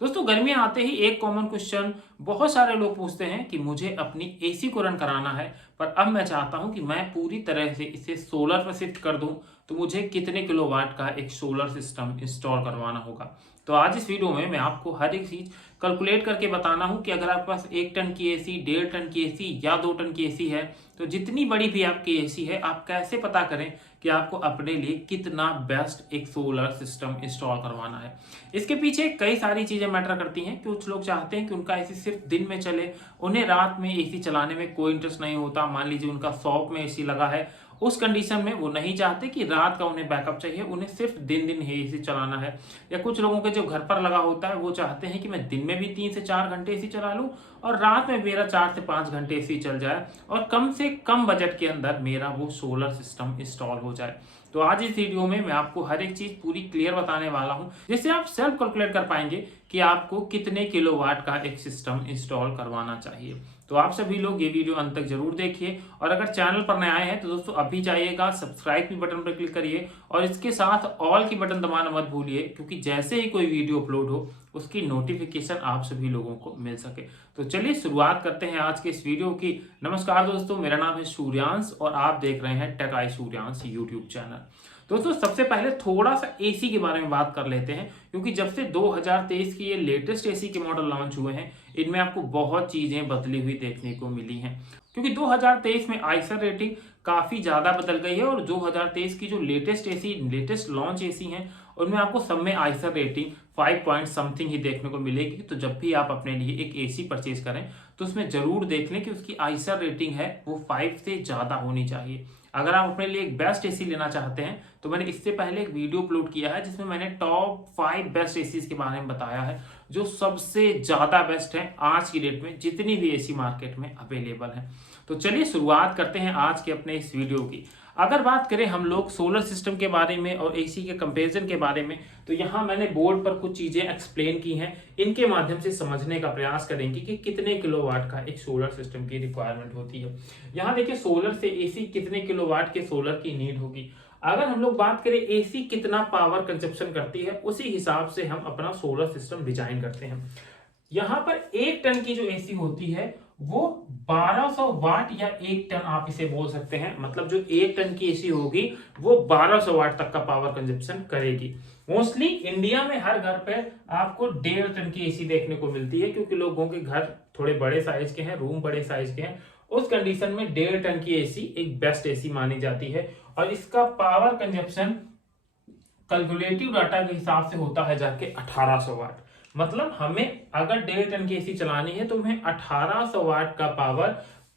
दोस्तों गर्मियाँ आते ही एक कॉमन क्वेश्चन बहुत सारे लोग पूछते हैं कि मुझे अपनी एसी को रन कराना है, पर अब मैं चाहता हूं कि मैं पूरी तरह से इसे सोलर पर शिफ्ट कर दूं, तो मुझे कितने किलोवाट का एक सोलर सिस्टम इंस्टॉल करवाना होगा। तो आज इस वीडियो में मैं आपको हर एक चीज कैलकुलेट करके बताना हूं कि अगर आपके पास 1 टन की एसी, 1.5 टन की एसी या 2 टन की एसी है, तो जितनी बड़ी भी आपकी एसी है, आप कैसे पता करें कि आपको अपने लिए कितना बेस्ट एक सोलर सिस्टम इंस्टॉल करवाना है। इसके पीछे कई सारी चीजें मैटर करती हैं। कुछ लोग चाहते हैं कि उनका एसी सिर्फ दिन में चले, उन्हें रात में एसी चलाने में कोई इंटरेस्ट नहीं होता। मान लीजिए उनका शॉप में एसी लगा है, उस कंडीशन में वो नहीं चाहते कि रात का उन्हें बैकअप चाहिए, उन्हें सिर्फ दिन दिन ही एसी चलाना है। या कुछ लोगों के जो घर पर लगा होता है वो चाहते हैं कि मैं दिन में भी 3 से 4 घंटे एसी चला लूं और रात में मेरा 4 से 5 घंटे एसी चल जाए और कम से कम बजट के अंदर मेरा वो सोलर सिस्टम इंस्टॉल हो जाए। तो आज इस वीडियो में मैं आपको हर एक चीज पूरी क्लियर बताने वाला हूं, जिससे आप सेल्फ कैलकुलेट कर पाएंगे कि आपको कितने किलोवाट का एक सिस्टम इंस्टॉल करवाना चाहिए। तो आप सभी लोग ये वीडियो अंत तक जरूर देखिए, और अगर चैनल पर नए आए हैं तो दोस्तों अभी जाइएगा, सब्सक्राइब की बटन पर क्लिक करिए और इसके साथ ऑल की बटन दबाना मत भूलिए, क्योंकि जैसे ही कोई वीडियो अपलोड हो उसकी नोटिफिकेशन आप सभी लोगों को मिल सके। तो चलिए शुरुआत करते हैं आज के इस वीडियो की। नमस्कार दोस्तों, मेरा नाम है सूर्यांश और आप देख रहे हैं tech I Suryansh YouTube channel. दोस्तों सबसे पहले थोड़ा सा एसी के बारे में बात कर लेते हैं, क्योंकि जब से 2023 की ये लेटेस्ट एसी के मॉडल लॉन्च हुए हैं, इनमें आपको बहुत चीजें बदली हुई देखने को मिली हैं। क्योंकि 2023 में आइसर रेटिंग काफी ज्यादा बदल गई है और 2023 की जो लेटेस्ट लॉन्च एसी हैं, उनमें आपको सब में आइसर रेटिंग 5 पॉइंट समथिंग ही देखने को मिलेगी। तो जब भी आप अपने लिए एक एसी परचेज करें तो उसमें जरूर देख लें कि उसकी आइसर रेटिंग है वो 5 से ज्यादा होनी चाहिए। अगर आप अपने लिए एक बेस्ट एसी लेना चाहते हैं तो मैंने इससे पहले एक वीडियो अपलोड किया है जिसमें मैंने टॉप 5 बेस्ट एसीज के बारे में बताया है, जो सबसे ज्यादा बेस्ट है आज की डेट में जितनी भी एसी मार्केट में अवेलेबल है। तो चलिए शुरुआत करते हैं आज के अपने इस वीडियो की। अगर बात करें हम लोग सोलर सिस्टम के बारे में और एसी के कंपैरिजन के बारे में, तो यहाँ मैंने बोर्ड पर कुछ चीजें एक्सप्लेन की हैं। इनके माध्यम से समझने का प्रयास करेंगे कि कितने किलोवाट का एक सोलर सिस्टम की रिक्वायरमेंट होती है। यहाँ देखिए सोलर से एसी कितने किलोवाट के सोलर की नीड होगी। अगर हम लोग बात करें एसी कितना पावर कंजप्शन करती है, उसी हिसाब से हम अपना सोलर सिस्टम डिजाइन करते हैं। यहाँ पर 1 टन की जो एसी होती है वो 1200 वाट या 1 टन आप इसे बोल सकते हैं। मतलब जो 1 टन की एसी होगी वो 1200 वाट तक का पावर कंजप्शन करेगी। मोस्टली इंडिया में हर घर पे आपको 1.5 टन की एसी देखने को मिलती है, क्योंकि लोगों के घर थोड़े बड़े साइज के हैं, रूम बड़े साइज के हैं। उस कंडीशन में 1.5 टन की एसी एक बेस्ट एसी मानी जाती है और इसका पावर कंजप्शन कैलकुलेटिव डाटा के हिसाब से होता है जाके 1800 वाट। मतलब हमें अगर 1.5 टन की एसी चलानी है तो हमें 1800 वाट का पावर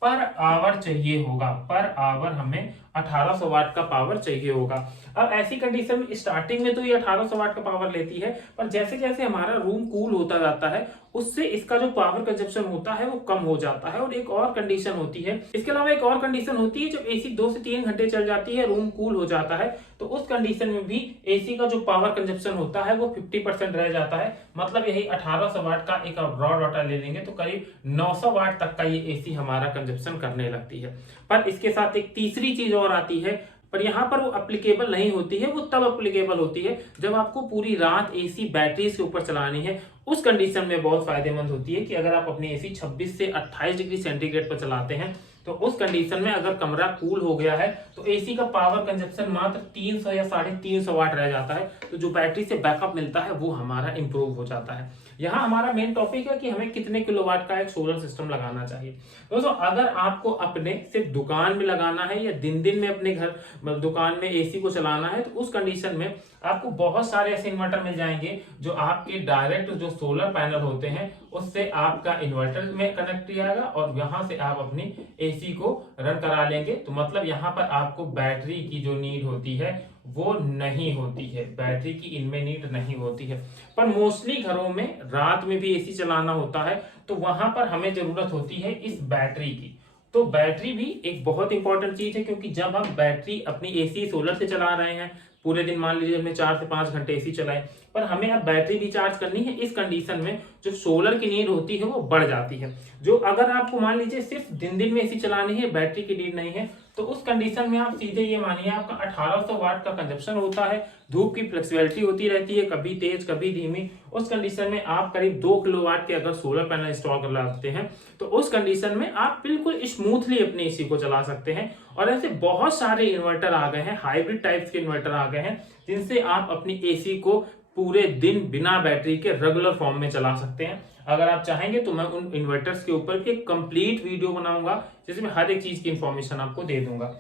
पर आवर चाहिए होगा। पर आवर हमें 1800 वाट का पावर चाहिए होगा। अब ऐसी कंडीशन में स्टार्टिंग में तो ये 1800 वाट का पावर लेती है, पर जैसे जैसे हमारा रूम कूल होता जाता है उससे इसका जो पावर कंजप्शन होता है वो कम हो जाता है। और एक और कंडीशन होती है, इसके अलावा एक और कंडीशन होती है, जब एसी 2 से 3 घंटे चल जाती है, रूम कूल हो जाता है, तो उस कंडीशन में भी एसी का जो पावर कंजप्शन होता है वो 50% रह जाता है। मतलब यही 1800 वाट का एक रॉ डाटा ले लेंगे तो करीब 900 वाट तक का ये एसी हमारा कंजप्शन करने लगती है। पर इसके साथ एक तीसरी चीज और आती है, पर यहां पर वो एप्लीकेबल नहीं होती है। वो तब एप्लीकेबल होती है जब आपको पूरी रात एसी बैटरी के ऊपर चलानी है। उस कंडीशन में बहुत फायदेमंद होती है कि अगर आप अपनी एसी 26 से 28 डिग्री सेंटीग्रेड पर चलाते हैं, तो उस कंडीशन में अगर कमरा कूल हो गया है तो एसी का पावर कंजप्शन मात्र 300 या 350 वाट रह जाता है। तो जो बैटरी से बैकअप मिलता है वो हमारा इंप्रूव हो जाता है। यहाँ हमारा मेन टॉपिक है कि हमें कितने किलोवाट का एक सोलर सिस्टम लगाना चाहिए। दोस्तों अगर आपको अपने सिर्फ दुकान में लगाना है या दिन दिन में अपने घर दुकान में एसी को चलाना है, तो उस कंडीशन में आपको बहुत सारे ऐसे इन्वर्टर मिल जाएंगे जो आपके डायरेक्ट जो सोलर पैनल होते हैं उससे आपका इन्वर्टर में कनेक्ट किया जाएगा और यहां से आप अपनी एसी को रन करा लेंगे। तो मतलब यहाँ पर आपको बैटरी की जो नीड होती है वो नहीं होती है, बैटरी की इनमें नीड नहीं होती है। पर मोस्टली घरों में रात में भी एसी चलाना होता है, तो वहां पर हमें जरूरत होती है इस बैटरी की। तो बैटरी भी एक बहुत इंपॉर्टेंट चीज है, क्योंकि जब हम बैटरी अपनी एसी सोलर से चला रहे हैं पूरे दिन, मान लीजिए हमने 4 से 5 घंटे एसी चलाए, पर हमें अब बैटरी भी चार्ज करनी है। इस कंडीशन में जो सोलर की नीड होती है वो बढ़ जाती है। जो अगर आपको मान लीजिए सिर्फ दिन दिन में एसी चलानी है, बैटरी की नीड नहीं है, तो उस कंडीशन में आप सीधे ये मानिए आपका 1800 वाट का कंजप्शन होता है। धूप की फ्लेक्सिबिलिटी होती रहती है, कभी तेज कभी धीमी। उस कंडीशन में आप करीब 2 किलोवाट के अगर सोलर पैनल इंस्टॉल कर सकते हैं तो उस कंडीशन में आप बिल्कुल स्मूथली अपने एसी को चला सकते हैं। और ऐसे बहुत सारे इन्वर्टर आ गए हैं, हाइब्रिड टाइप्स के इन्वर्टर आ गए हैं, जिनसे आप अपनी एसी को पूरे दिन बिना बैटरी के रेगुलर फॉर्म में चला सकते हैं। अगर आप चाहेंगे तो मैं उन इन्वर्टर्स के ऊपर की कंप्लीट वीडियो बनाऊंगा, जिसमें हर एक चीज की इंफॉर्मेशन आपको दे दूंगा।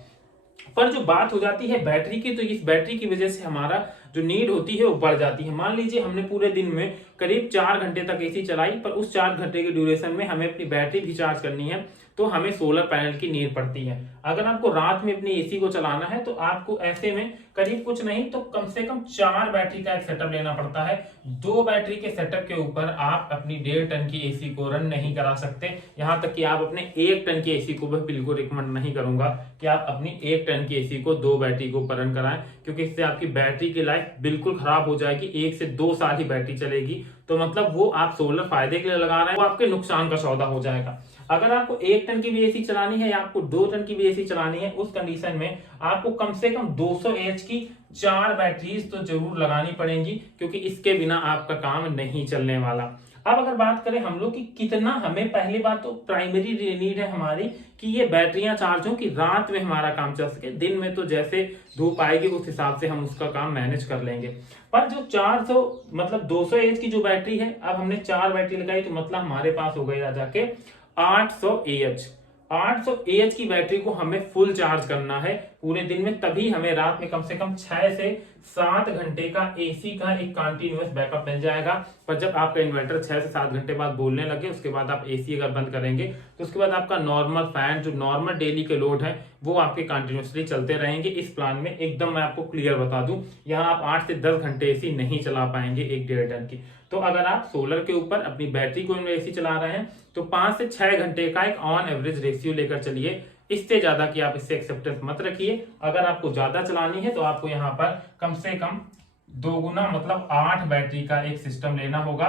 पर जो बात हो जाती है बैटरी की, तो इस बैटरी की वजह से हमारा जो नीड होती है वो बढ़ जाती है। मान लीजिए हमने पूरे दिन में करीब 4 घंटे तक एसी चलाई, पर उस 4 घंटे के ड्यूरेशन में हमें अपनी बैटरी भी चार्ज करनी है, तो हमें सोलर पैनल की नीड पड़ती है। अगर आपको रात में अपनी एसी को चलाना है तो आपको ऐसे में करीब कुछ नहीं तो कम से कम 4 बैटरी का एक सेटअप लेना पड़ता है। 2 बैटरी के सेटअप के ऊपर आप अपनी 1.5 टन की एसी को रन नहीं करा सकते। यहां तक कि आप अपने 1 टन की एसी को भी बिल्कुल रिकमेंड नहीं करूंगा कि आप अपनी 1 टन की एसी को 2 बैटरी को ऊपर रन कराएं, क्योंकि इससे आपकी बैटरी की लाइफ बिल्कुल खराब हो जाएगी। 1 से 2 साल ही बैटरी चलेगी, तो मतलब वो आप सोलर फायदे के लिए लगा रहे हैं, वो आपके नुकसान का सौदा हो जाएगा। अगर आपको 1 टन की भी एसी चलानी है या आपको 2 टन की भी एसी चलानी है, उस कंडीशन में आपको कम से कम 200 एच की 4 बैटरीज तो जरूर लगानी पड़ेंगी, क्योंकि इसके बिना आपका काम नहीं चलने वाला। अब अगर बात करें हम लोग कि कितना हमें, पहली बात तो प्राइमरी नीड है हमारी कि ये बैटरियां चार्ज हो कि रात में हमारा काम चल सके। दिन में तो जैसे धूप आएगी उस हिसाब से हम उसका काम मैनेज कर लेंगे। पर जो 400 मतलब 200 एच की जो बैटरी है, अब हमने 4 बैटरी लगाई तो मतलब हमारे पास हो गई जाके 800 AH। 800 AH की बैटरी को हमें फुल चार्ज करना है पूरे दिन में, तभी हमें रात में कम से कम 6 से 7 घंटे का एसी का एक कंटिन्यूअस बैकअप मिल जाएगा। पर जब आपका इन्वर्टर 6 से 7 घंटे बाद बोलने लगे, उसके बाद आप एसी अगर बंद करेंगे तो उसके बाद आपका नॉर्मल फैन जो नॉर्मल डेली के लोड है वो आपके कंटिन्यूअसली चलते रहेंगे। इस प्लान में एकदम मैं आपको क्लियर बता दूं, यहाँ आप 8 से 10 घंटे एसी नहीं चला पाएंगे 1.5 टन की। तो अगर आप सोलर के ऊपर अपनी बैटरी को एसी चला रहे हैं तो 5 से 6 घंटे का एक ऑन एवरेज रेशियो लेकर चलिए। इससे ज्यादा कि आप इससे एक्सेप्टेंस मत रखिए। अगर आपको ज्यादा चलानी है तो आपको यहाँ पर कम से कम 2 गुना मतलब 8 बैटरी का एक सिस्टम लेना होगा।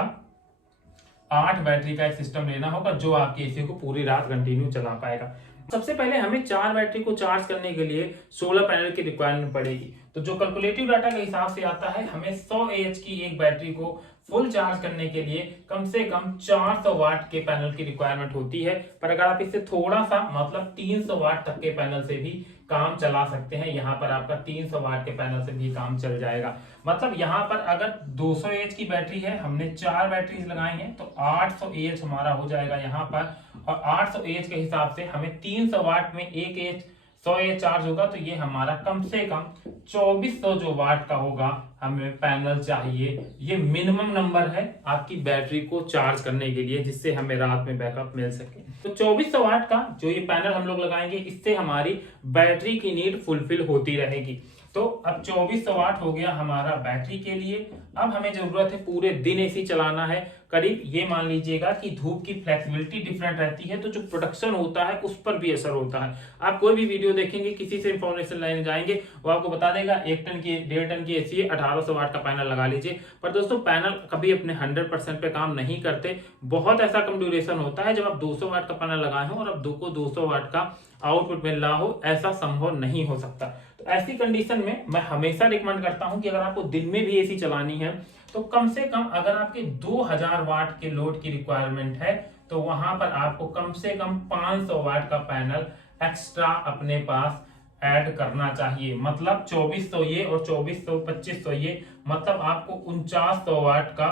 8 बैटरी का एक सिस्टम लेना होगा जो आपके एसी को पूरी रात कंटिन्यू चला पाएगा। सबसे पहले हमें 4 बैटरी को चार्ज करने के लिए सोलर पैनल की रिक्वायरमेंट पड़ेगी। तो जो कैलकुलेटिव डाटा के हिसाब से आता है, हमें 100 AH की एक बैटरी को फुल चार्ज करने के लिए कम से कम 400 वाट के पैनल की रिक्वायरमेंट होती है। पर अगर आप इससे थोड़ा सा मतलब 300 वाट तक के पैनल से भी काम चला सकते हैं, यहाँ पर आपका 300 वाट के पैनल से भी काम चल जाएगा। मतलब यहाँ पर अगर 200 AH की बैटरी है, हमने 4 बैटरीज लगाई हैं तो 800 AH हमारा हो जाएगा यहाँ पर। और 800 AH के हिसाब से हमें 300 वाट में 1 AH 100 AH चार्ज होगा, तो ये हमारा कम से कम 2400 जो वाट का होगा हमें पैनल चाहिए। ये मिनिमम नंबर है आपकी बैटरी को चार्ज करने के लिए, जिससे हमें रात में बैकअप मिल सके। तो 2400 वाट का जो ये पैनल हम लोग लगाएंगे, इससे हमारी बैटरी की नीड फुलफिल होती रहेगी। तो अब 2400 वाट हो गया हमारा बैटरी के लिए। अब हमें जरूरत है पूरे दिन एसी चलाना है। करीब ये मान लीजिएगा कि धूप की फ्लेक्सिबिलिटी डिफरेंट रहती है, तो जो प्रोडक्शन होता है उस पर भी असर होता है। आप कोई भी वीडियो देखेंगे, किसी से इंफॉर्मेशन लेने जाएंगे, वो आपको बता देगा 1 टन की 1.5 टन की एसी है, 1800 वाट का पैनल लगा लीजिए। पर दोस्तों पैनल कभी अपने 100% पे काम नहीं करते। बहुत ऐसा कम ड्यूरेशन होता है जब आप 200 वाट का पैनल लगाए हो और अब 200 वाट का आउटपुट मिल रहा हो, ऐसा संभव नहीं हो सकता। तो ऐसी कंडीशन में मैं हमेशा रिकमेंड करता हूं कि अगर आपको दिन में भी एसी चलानी है तो कम से कम अगर आपके 2000 वाट के लोड की रिक्वायरमेंट है तो वहां पर आपको कम से कम 500 वाट का पैनल एक्स्ट्रा अपने पास ऐड करना चाहिए। मतलब 2400 ये और 2400 2500 ये, मतलब आपको 4900 वाट का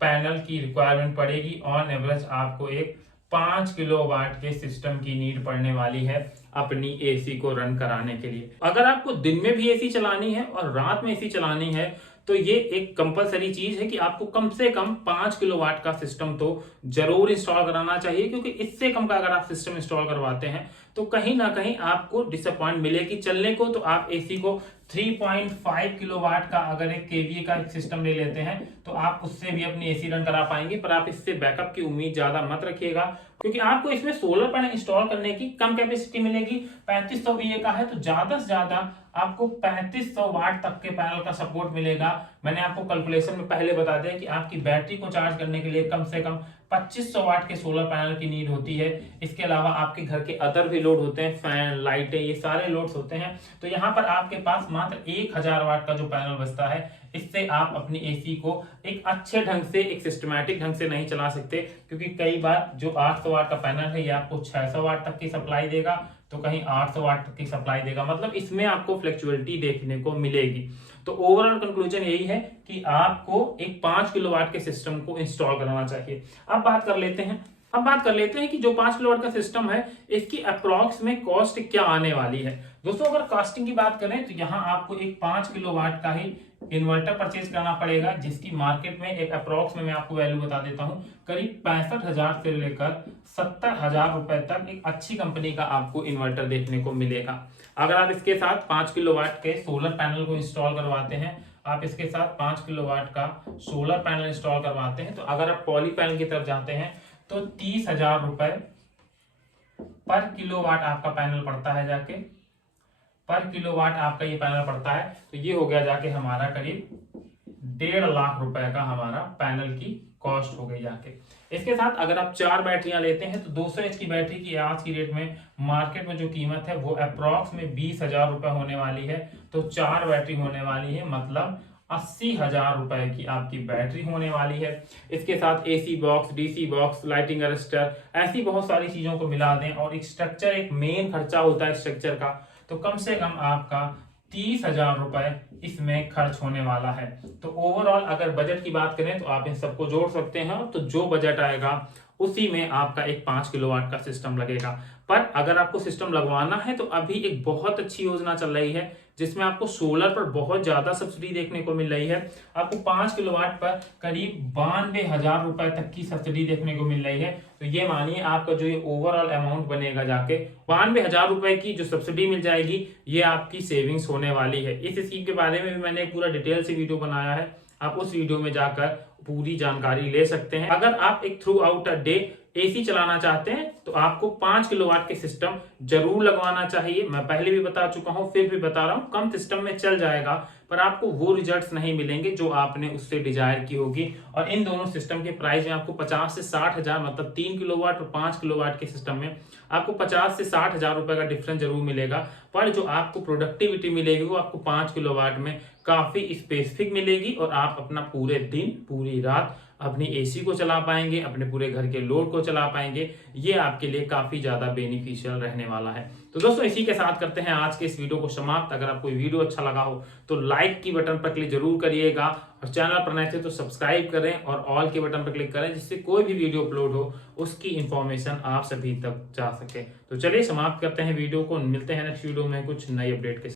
पैनल की रिक्वायरमेंट पड़ेगी। ऑन एवरेज आपको एक 5 किलोवाट के सिस्टम की नीड पड़ने वाली है अपनी एसी को रन कराने के लिए। अगर आपको दिन में भी एसी चलानी है और रात में एसी चलानी है तो ये एक कंपलसरी चीज है कि आपको कम से कम 5 किलोवाट का सिस्टम तो जरूर इंस्टॉल कराना चाहिए, क्योंकि इससे कम का अगर आप सिस्टम इंस्टॉल करवाते हैं तो कहीं ना कहीं आपको डिसअपॉइंट मिलेगी चलने को। तो आप एसी को 3.5 किलोवाट का अगर एक केवीए का एक सिस्टम ले लेते हैं तो आप उससे भी अपनी एसी रन करा पाएंगे। पर आप इससे बैकअप की उम्मीद ज्यादा मत रखिएगा, क्योंकि आपको इसमें सोलर पैनल इंस्टॉल करने की कम कैपेसिटी मिलेगी। 3500 VA का है तो ज्यादा से ज्यादा आपको 3500 वाट तक के पैनल का सपोर्ट मिलेगा। मैंने आपको कैलकुलेशन में पहले बता दिया कि आपकी बैटरी को चार्ज करने के लिए कम से कम 2500 वाट के सोलर पैनल की नीड होती है। इसके अलावा आपके घर के अदर भी लोड होते हैं, फैन, लाइटें, ये सारे लोड्स होते हैं। तो यहाँ पर आपके पास मात्र 1000 वाट का जो पैनल बचता है, इससे आप अपनी एसी को एक अच्छे ढंग से, एक सिस्टमैटिक ढंग से नहीं चला सकते, क्योंकि कई बार जो 800 वाट का पैनल है ये आपको 600 वाट तक की सप्लाई देगा, तो कहीं 800 वाट तक की सप्लाई देगा। मतलब इसमें आपको फ्लेक्चुअलिटी देखने को मिलेगी। तो ओवरऑल कंक्लूजन यही है कि आपको एक 5 किलोवाट के सिस्टम को इंस्टॉल करना चाहिए। अब बात कर लेते हैं कि जो 5 किलोवाट का सिस्टम है, इसकी अप्रॉक्स में कॉस्ट क्या आने वाली है। दोस्तों, अगर कॉस्टिंग की बात करें तो यहाँ आपको एक 5 किलोवाट का ही इन्वर्टर परचेज करना पड़ेगा, जिसकी मार्केट में एक अप्रॉक्स में मैं आपको वैल्यू बता देता हूँ, करीब 65,000 से लेकर 70,000 रुपए तक एक अच्छी कंपनी का आपको इन्वर्टर देखने को मिलेगा। अगर आप इसके साथ 5 किलोवाट के सोलर पैनल को इंस्टॉल करवाते हैं, आप इसके साथ 5 किलोवाट का सोलर पैनल इंस्टॉल करवाते हैं, तो अगर आप पॉली पैनल की तरफ जाते हैं तो 30,000 रुपए पर किलोवाट आपका पैनल पड़ता है, जाके पर किलोवाट आपका ये पैनल पड़ता है। तो ये हो गया जाके हमारा करीब 1.5 लाख रुपए का हमारा पैनल की कॉस्ट हो गई जाके। इसके साथ अगर आप 4 बैटरियां लेते हैं तो 200 एच की बैटरी की आज की रेट में मार्केट में जो कीमत है वो अप्रॉक्स में 20,000 रुपए होने वाली है। तो 4 बैटरी होने वाली है, मतलब 80,000 रुपए की आपकी बैटरी होने वाली है। इसके साथ AC box, DC box, lighting arrester, ऐसी बहुत सारी चीजों को मिला दें और एक स्ट्रक्चर, एक मेन खर्चा होता है स्ट्रक्चर का, तो कम से कम आपका 30,000 रुपए इसमें खर्च होने वाला है। तो ओवरऑल अगर बजट की बात करें तो आप इन सबको जोड़ सकते हैं, तो जो बजट आएगा उसी में आपका एक 5 किलोवाट का सिस्टम लगेगा। पर अगर आपको सिस्टम लगवाना है तो अभी एक बहुत अच्छी योजना चल रही है, जिसमें आपको सोलर पर बहुत ज्यादा सब्सिडी देखने को मिल रही है। आपको 5 किलोवाट पर करीब 92,000 रुपए तक की सब्सिडी देखने को मिल रही है। तो ये मानिए आपका जो ये ओवरऑल अमाउंट बनेगा जाके 92,000 रुपए की जो सब्सिडी मिल जाएगी, ये आपकी सेविंग्स होने वाली है। इस स्कीम के बारे में भी मैंने एक पूरा डिटेल से वीडियो बनाया है, आप उस वीडियो में जाकर पूरी जानकारी ले सकते हैं। अगर आप एक through out a day AC चलाना चाहते हैं तो आपको 5 किलोवाट के सिस्टम जरूर लगवाना चाहिए। मैं पहले भी बता चुका हूं, फिर भी बता रहा हूं, कम सिस्टम में चल जाएगा पर आपको वो रिजल्ट्स नहीं मिलेंगे जो आपने उससे डिजायर की होगी। और इन दोनों सिस्टम के प्राइस में आपको 50 से 60,000, मतलब 3 किलोवाट और 5 किलोवाट के सिस्टम में आपको 50 से 60,000 रुपए का डिफरेंस जरूर मिलेगा। पर जो आपको प्रोडक्टिविटी मिलेगी वो आपको 5 किलोवाट में काफी स्पेसिफिक मिलेगी और आप अपना पूरे दिन, पूरी रात अपनी एसी को चला पाएंगे, अपने पूरे घर के लोड को चला पाएंगे। ये आपके लिए काफी ज्यादा बेनिफिशियल रहने वाला है। तो दोस्तों, इसी के साथ करते हैं आज के इस वीडियो को समाप्त। अगर आपको वीडियो अच्छा लगा हो तो लाइक की बटन पर क्लिक जरूर करिएगा, और चैनल पर नए थे तो सब्सक्राइब करें और ऑल के बटन पर क्लिक करें, जिससे कोई भी वीडियो अपलोड हो उसकी इंफॉर्मेशन आप सभी तक जा सके। तो चलिए समाप्त करते हैं वीडियो को, मिलते हैं नेक्स्ट वीडियो में कुछ नई अपडेट के साथ।